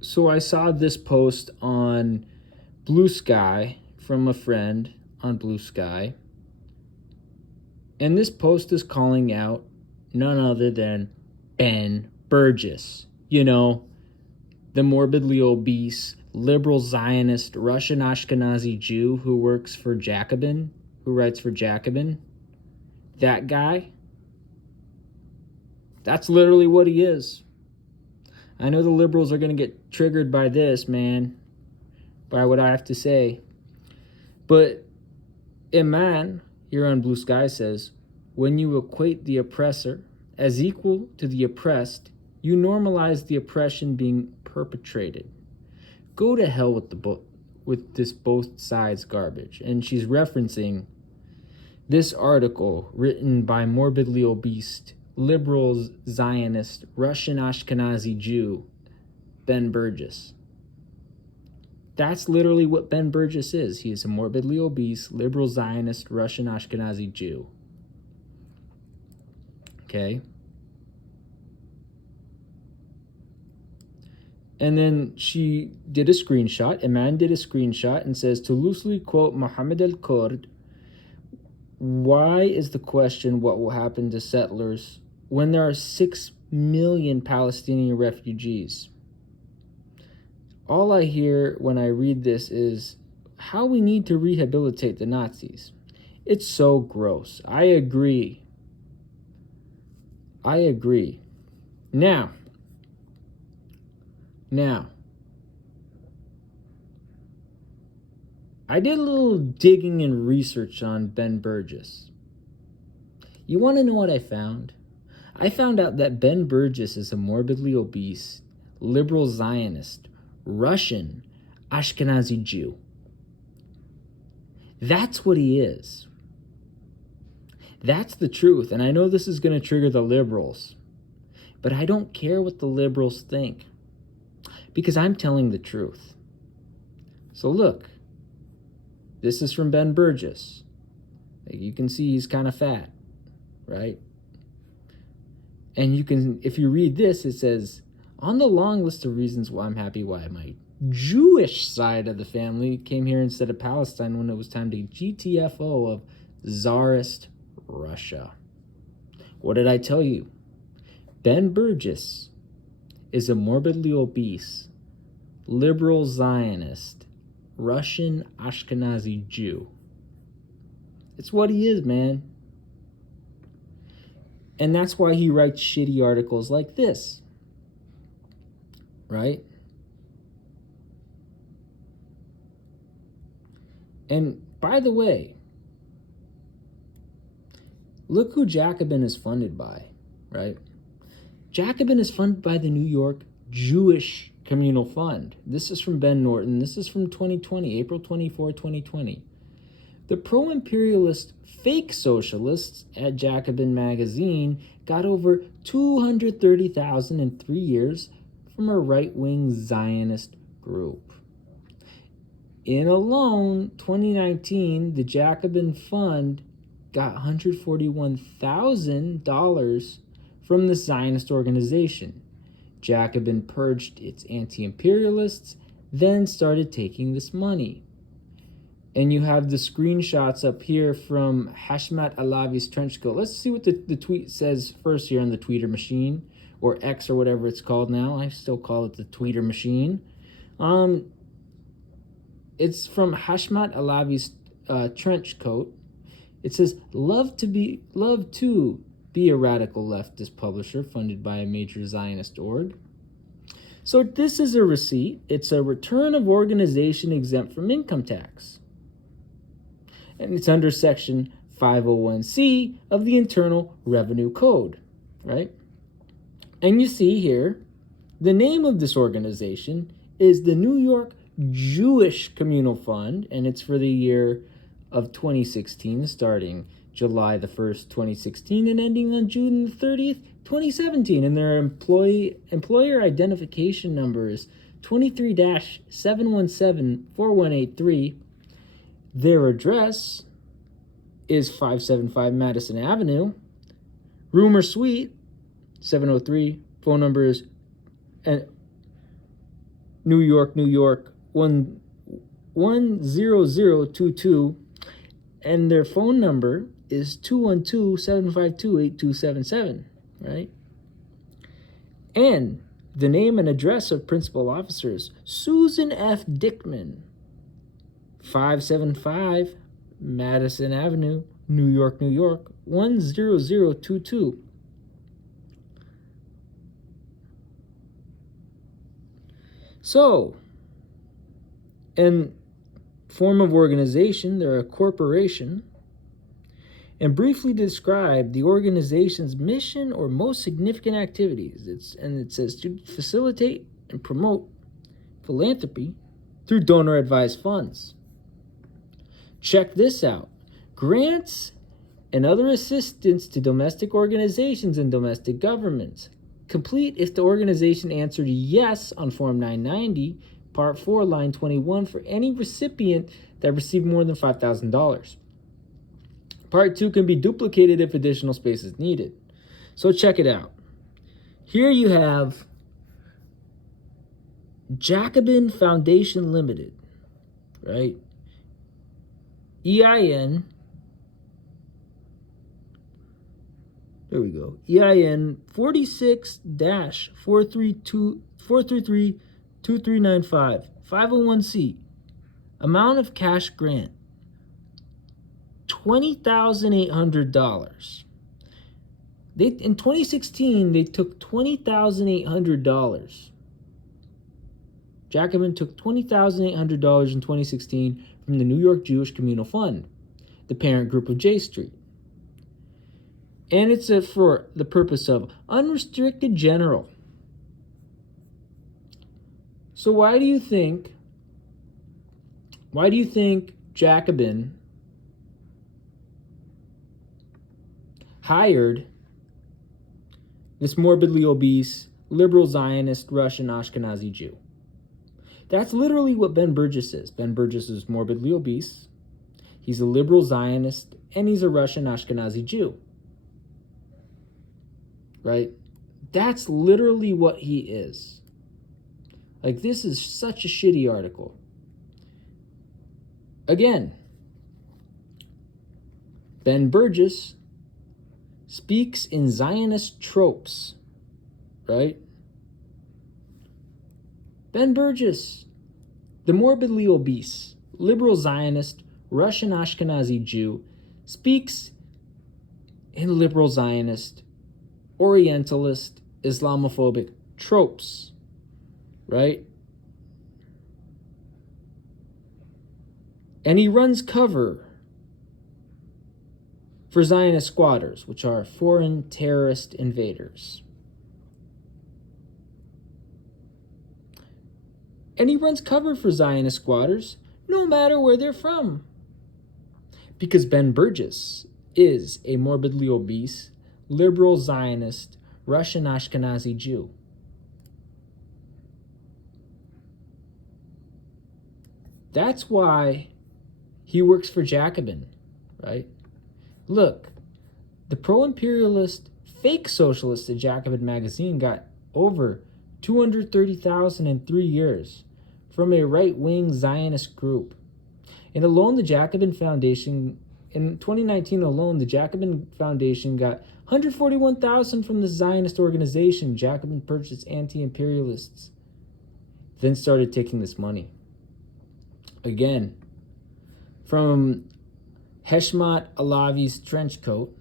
So I saw this post on Blue Sky from a friend on Blue Sky. And this post is calling out none other than Ben Burgis. You know, the morbidly obese, liberal Zionist, Russian Ashkenazi Jew who works for Jacobin, who writes for Jacobin. That guy, that's literally what he is. I know the liberals are going to get triggered by this, man, by what I have to say. But Iman, here on Blue Sky, says, when you equate the oppressor as equal to the oppressed, you normalize the oppression being perpetrated. Go to hell with this both sides garbage. And she's referencing this article written by morbidly obese, liberal Zionist, Russian Ashkenazi Jew, Ben Burgis. That's literally what Ben Burgis is. He is a morbidly obese, liberal Zionist, Russian Ashkenazi Jew. Okay? And then she did a screenshot. Iman did a screenshot and says, to loosely quote Mohammed al-Kurd, why is the question what will happen to settlers when there are 6 million Palestinian refugees? All I hear when I read this is how we need to rehabilitate the Nazis. It's so gross. I agree. Now, I did a little digging and research on Ben Burgis. You want to know what I found? I found out that Ben Burgis is a morbidly obese, liberal Zionist, Russian, Ashkenazi Jew. That's what he is. That's the truth. And I know this is going to trigger the liberals, but I don't care what the liberals think because I'm telling the truth. So look, this is from Ben Burgis. You can see he's kind of fat, right? And you can, if you read this, it says, on the long list of reasons why I'm happy why my Jewish side of the family came here instead of Palestine when it was time to GTFO of Tsarist Russia. What did I tell you? Ben Burgis is a morbidly obese, liberal Zionist, Russian Ashkenazi Jew. It's what he is, man. And that's why he writes shitty articles like this. Right? And by the way, look who Jacobin is funded by, right? Jacobin is funded by the New York Jewish Communal Fund. This is from Ben Norton. This is from 2020, April 24, 2020. The pro-imperialist fake socialists at Jacobin magazine got over $230,000 in 3 years from a right-wing Zionist group. In alone, 2019, the Jacobin Fund got $141,000 from the Zionist organization. Jacobin purged its anti-imperialists, then started taking this money. And you have the screenshots up here from Hashmat Alavi's trench coat. Let's see what the tweet says first here on the Tweeter machine, or X or whatever it's called now. I still call it the Tweeter machine. It's from Hashmat Alavi's trench coat. It says, love to be a radical leftist publisher funded by a major Zionist org. So this is a receipt. It's a return of organization exempt from income tax. And it's under section 501C of the Internal Revenue Code, right? And you see here, the name of this organization is the New York Jewish Communal Fund, and it's for the year of 2016, starting July the 1st, 2016, and ending on June the 30th, 2017. And their employer identification number is 23-717-4183. Their address is 575 Madison Avenue, room or suite 703. Phone number is New York, New York, 10022, and their phone number is 212-752-8277, right? And the name and address of principal officers, Susan F. Dickman, 575 Madison Avenue, New York, New York, 10022. So, in form of organization, they're a corporation, and briefly describe the organization's mission or most significant activities. It says to facilitate and promote philanthropy through donor-advised funds. Check this out. Grants and other assistance to domestic organizations and domestic governments. Complete if the organization answered yes on Form 990, Part 4, Line 21, for any recipient that received more than $5,000. Part 2 can be duplicated if additional space is needed. So check it out. Here you have Jacobin Foundation Limited, right? EIN, there we go. EIN 46-433-2395, 501c. Amount of cash grant, $20,800. In 2016, they took $20,800. Jacobin took $20,800 in 2016 from the New York Jewish Communal Fund, the parent group of J Street. And it's for the purpose of unrestricted general. So why do you think Jacobin hired this morbidly obese, liberal Zionist, Russian, Ashkenazi Jew? That's literally what Ben Burgis is. Ben Burgis is morbidly obese. He's a liberal Zionist, and he's a Russian, Ashkenazi Jew. Right? That's literally what he is. Like, this is such a shitty article. Again, Ben Burgis speaks in Zionist tropes, right? Ben Burgis, the morbidly obese, liberal Zionist, Russian Ashkenazi Jew, speaks in liberal Zionist, Orientalist, Islamophobic tropes, right? And he runs cover for Zionist squatters, which are foreign terrorist invaders. And he runs cover for Zionist squatters no matter where they're from. Because Ben Burgis is a morbidly obese, liberal Zionist, Russian Ashkenazi Jew. That's why he works for Jacobin, right? Look, the pro-imperialist fake socialists at Jacobin magazine got over 230,000 in 3 years from a right-wing Zionist group. And alone, the Jacobin Foundation, in 2019 alone, the Jacobin Foundation got 141,000 from the Zionist organization. Jacobin purchased anti-imperialists, then started taking this money. Again, from Heshmat Alavi's trench coat,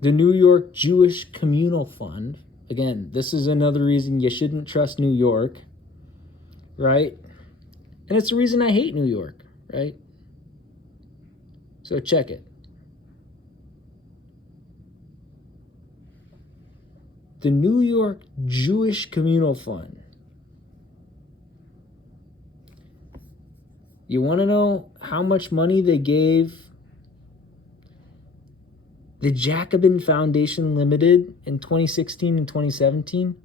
the New York Jewish Communal Fund. Again, this is another reason you shouldn't trust New York, right? And it's the reason I hate New York, right? So check it. The New York Jewish Communal Fund. You want to know how much money they gave the Jacobin Foundation Limited in 2016 and 2017?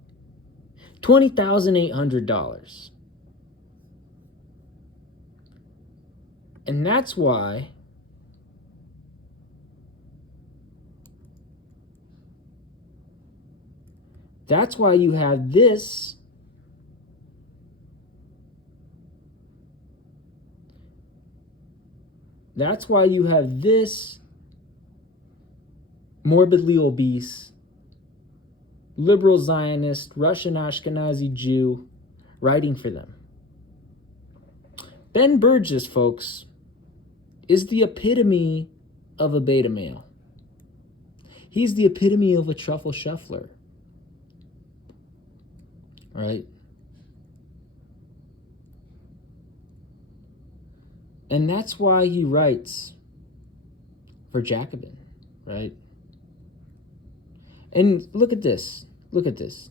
$20,800. And that's why That's why you have this morbidly obese, liberal Zionist, Russian Ashkenazi Jew writing for them. Ben Burgis, folks, is the epitome of a beta male. He's the epitome of a truffle shuffler. Right? And that's why he writes for Jacobin, right? And look at this. Look at this.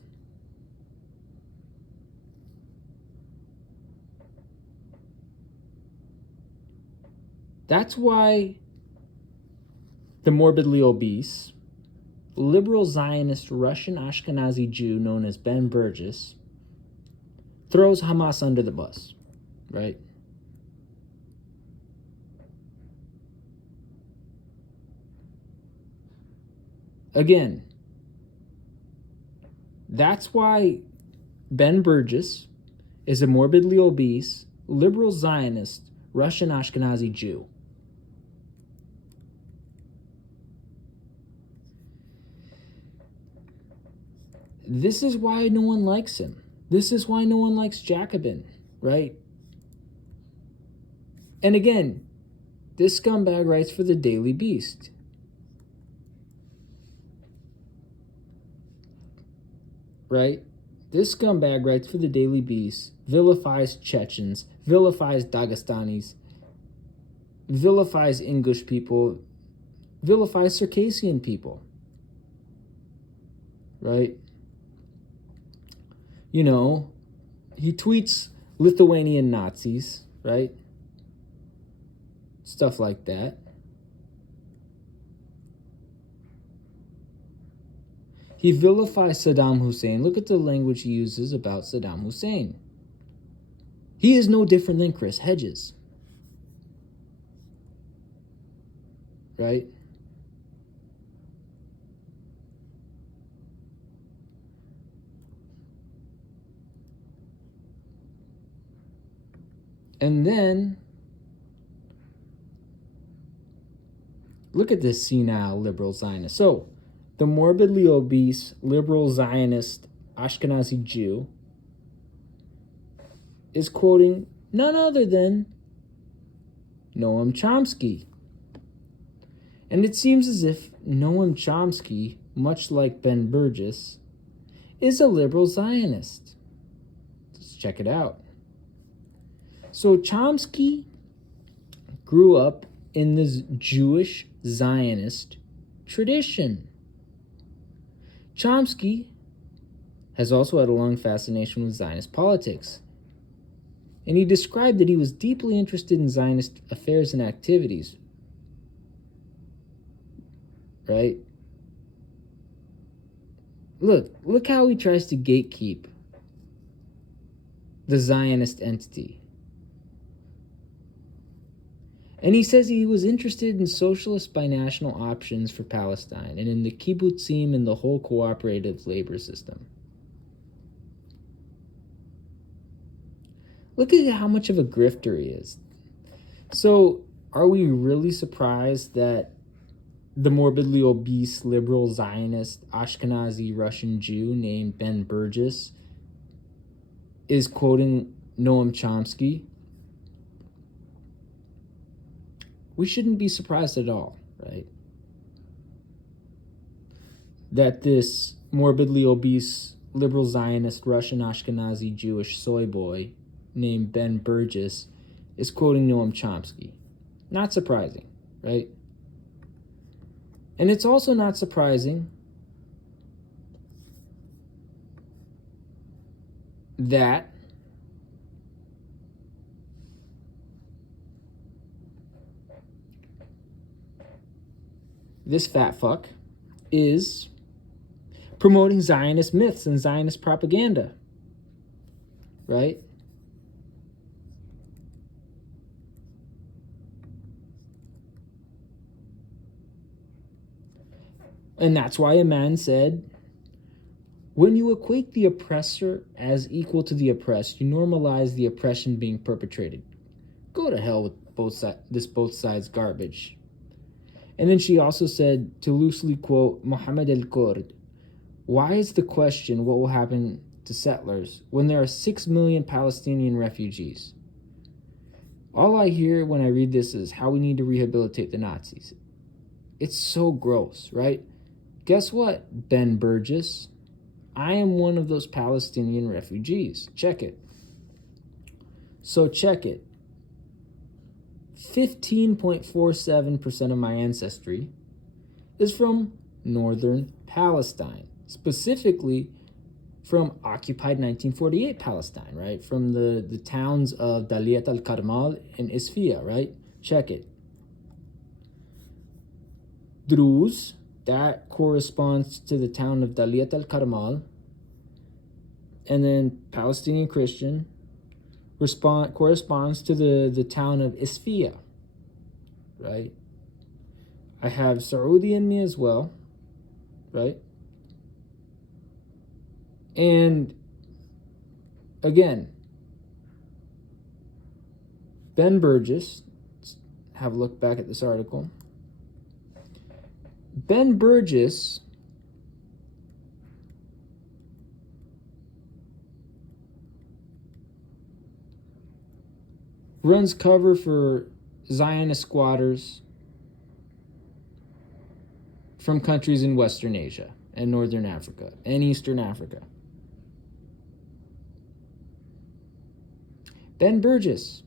That's why the morbidly obese, liberal Zionist Russian Ashkenazi Jew known as Ben Burgis throws Hamas under the bus, right? Again, that's why Ben Burgis is a morbidly obese, liberal Zionist Russian Ashkenazi Jew. This is why no one likes him. This is why no one likes Jacobin, right? And again, this scumbag writes for the Daily Beast. Right? This scumbag writes for the Daily Beast, vilifies Chechens, vilifies Dagestanis, vilifies English people, vilifies Circassian people. Right? You know, he tweets Lithuanian Nazis, right? Stuff like that. He vilifies Saddam Hussein. Look at the language he uses about Saddam Hussein. He is no different than Chris Hedges. Right? And then, look at this senile liberal Zionist. So, the morbidly obese, liberal Zionist, Ashkenazi Jew is quoting none other than Noam Chomsky. And it seems as if Noam Chomsky, much like Ben Burgis, is a liberal Zionist. Let's check it out. So Chomsky grew up in this Jewish Zionist tradition. Chomsky has also had a long fascination with Zionist politics. And he described that he was deeply interested in Zionist affairs and activities. Right? Look how he tries to gatekeep the Zionist entity. And he says he was interested in socialist binational options for Palestine and in the kibbutzim and the whole cooperative labor system. Look at how much of a grifter he is. So, are we really surprised that the morbidly obese liberal Zionist Ashkenazi Russian Jew named Ben Burgis is quoting Noam Chomsky? We shouldn't be surprised at all, right? That this morbidly obese liberal Zionist Russian Ashkenazi Jewish soy boy named Ben Burgis is quoting Noam Chomsky. Not surprising, right? And it's also not surprising that this fat fuck is promoting Zionist myths and Zionist propaganda, right? And that's why a man said, When you equate the oppressor as equal to the oppressed, you normalize the oppression being perpetrated. Go to hell with both sides garbage. And then she also said, to loosely quote Mohammed al-Kurd, why is the question what will happen to settlers when there are 6 million Palestinian refugees? All I hear when I read this is how we need to rehabilitate the Nazis. It's so gross, right? Guess what, Ben Burgis? I am one of those Palestinian refugees. Check it. So check it. 15.47% of my ancestry is from northern Palestine, specifically from occupied 1948 Palestine, right? From the towns of Daliat al-Karmal and Isfia, right? Check it. Druze, that corresponds to the town of Daliat al-Karmal. And then Palestinian Christian corresponds to the town of Isfia, right? I have Saudi in me as well, right? And again, Ben Burgis, let's have a look back at this article. Ben Burgis runs cover for Zionist squatters from countries in Western Asia and Northern Africa and Eastern Africa. Ben Burgis.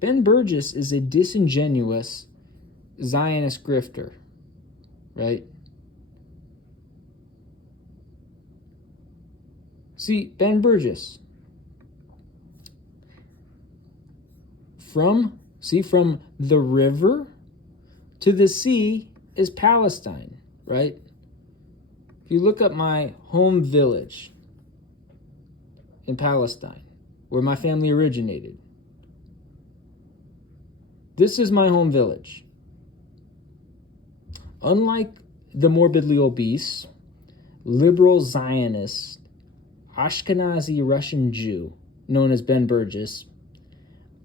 Ben Burgis is a disingenuous Zionist grifter, right? See, Ben Burgis, from the river to the sea is Palestine, right? If you look up my home village in Palestine, where my family originated, this is my home village. Unlike the morbidly obese, liberal Zionist, Ashkenazi Russian Jew known as Ben Burgis,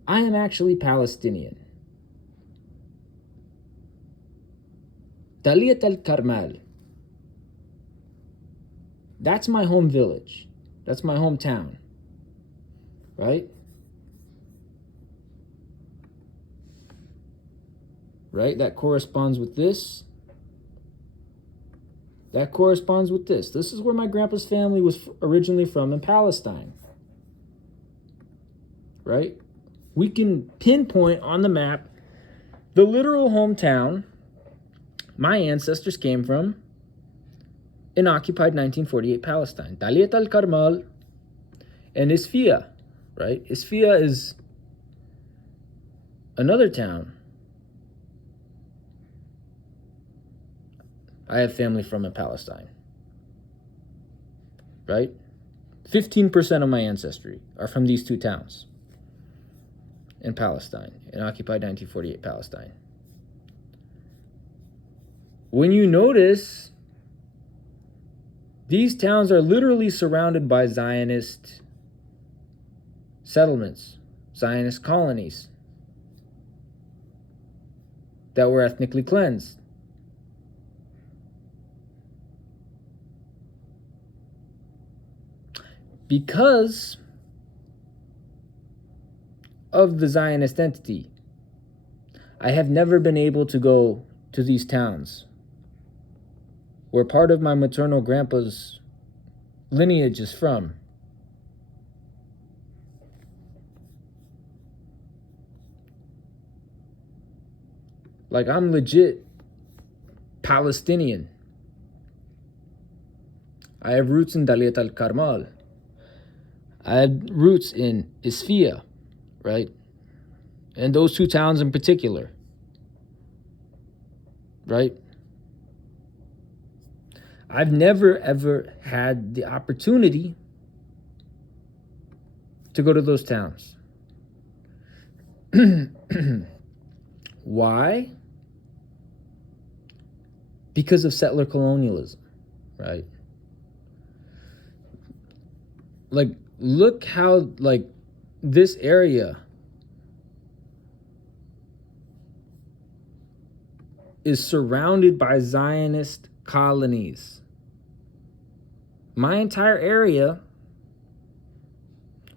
I am actually Palestinian. Daliat al-Karmal, that's my home village. That's my hometown, right? Right? That corresponds with this. That corresponds with this. This is where my grandpa's family was originally from in Palestine. Right? We can pinpoint on the map the literal hometown my ancestors came from in occupied 1948 Palestine. Daliat al-Karmal and Isfia, right? Isfia is another town I have family from in Palestine, right? 15% of my ancestry are from these two towns in Palestine, in occupied 1948 Palestine. When you notice, these towns are literally surrounded by Zionist settlements, Zionist colonies that were ethnically cleansed. Because of the Zionist entity, I have never been able to go to these towns where part of my maternal grandpa's lineage is from. Like, I'm legit Palestinian. I have roots in Daliat al-Karmal. I had roots in Isfia, right? And those two towns in particular, right? I've never, ever had the opportunity to go to those towns. Why? because of settler colonialism, right? Like, look how, like, this area is surrounded by Zionist colonies. My entire area,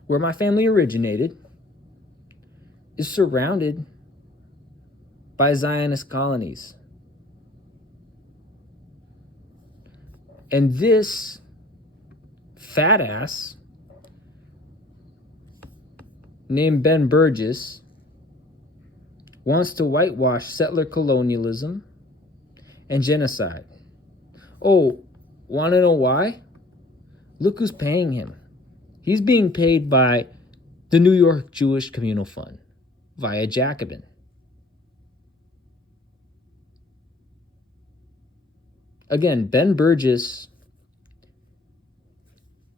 where my family originated, is surrounded by Zionist colonies. And this fat ass named Ben Burgis wants to whitewash settler colonialism and genocide. Oh, want to know why? Look who's paying him. He's being paid by the New York Jewish Communal Fund via Jacobin. Again, Ben Burgis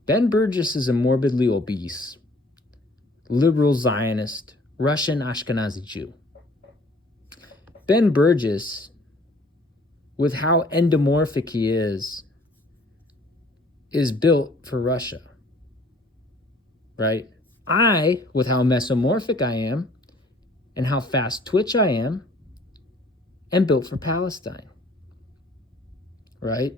is a morbidly obese, liberal Zionist, Russian Ashkenazi Jew. Ben Burgis, with how endomorphic he is built for Russia, right? I, with how mesomorphic I am and how fast twitch I am built for Palestine, right?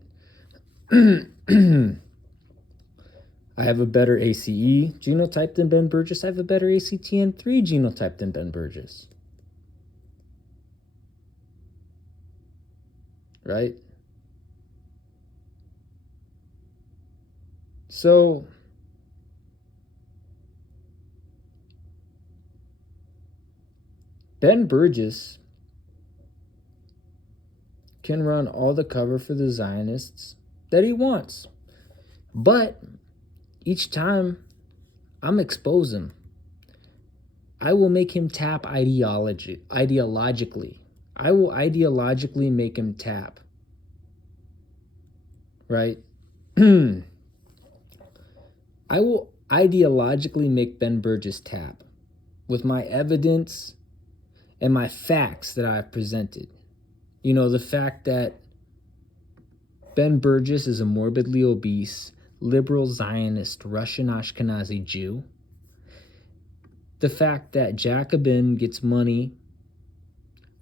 I have a better ACE genotype than Ben Burgis. I have a better ACTN3 genotype than Ben Burgis. Right? So, Ben Burgis can run all the cover for the Zionists that he wants. But each time I'm expose him, I will make him tap ideologically. I will ideologically make him tap. Right? I will ideologically make Ben Burgis tap with my evidence and my facts that I've presented. You know, the fact that Ben Burgis is a morbidly obese, liberal Zionist, Russian Ashkenazi Jew. The fact that Jacobin gets money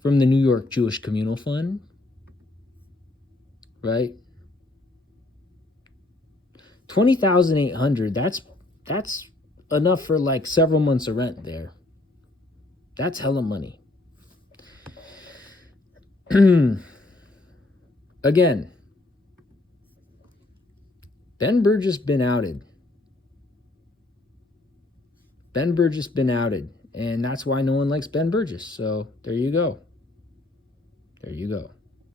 from the New York Jewish Communal Fund, right? $20,800, that's enough for like several months of rent there. That's hella money. Again, Ben Burgis been outed. Ben Burgis been outed. And that's why no one likes Ben Burgis. So there you go. There you go.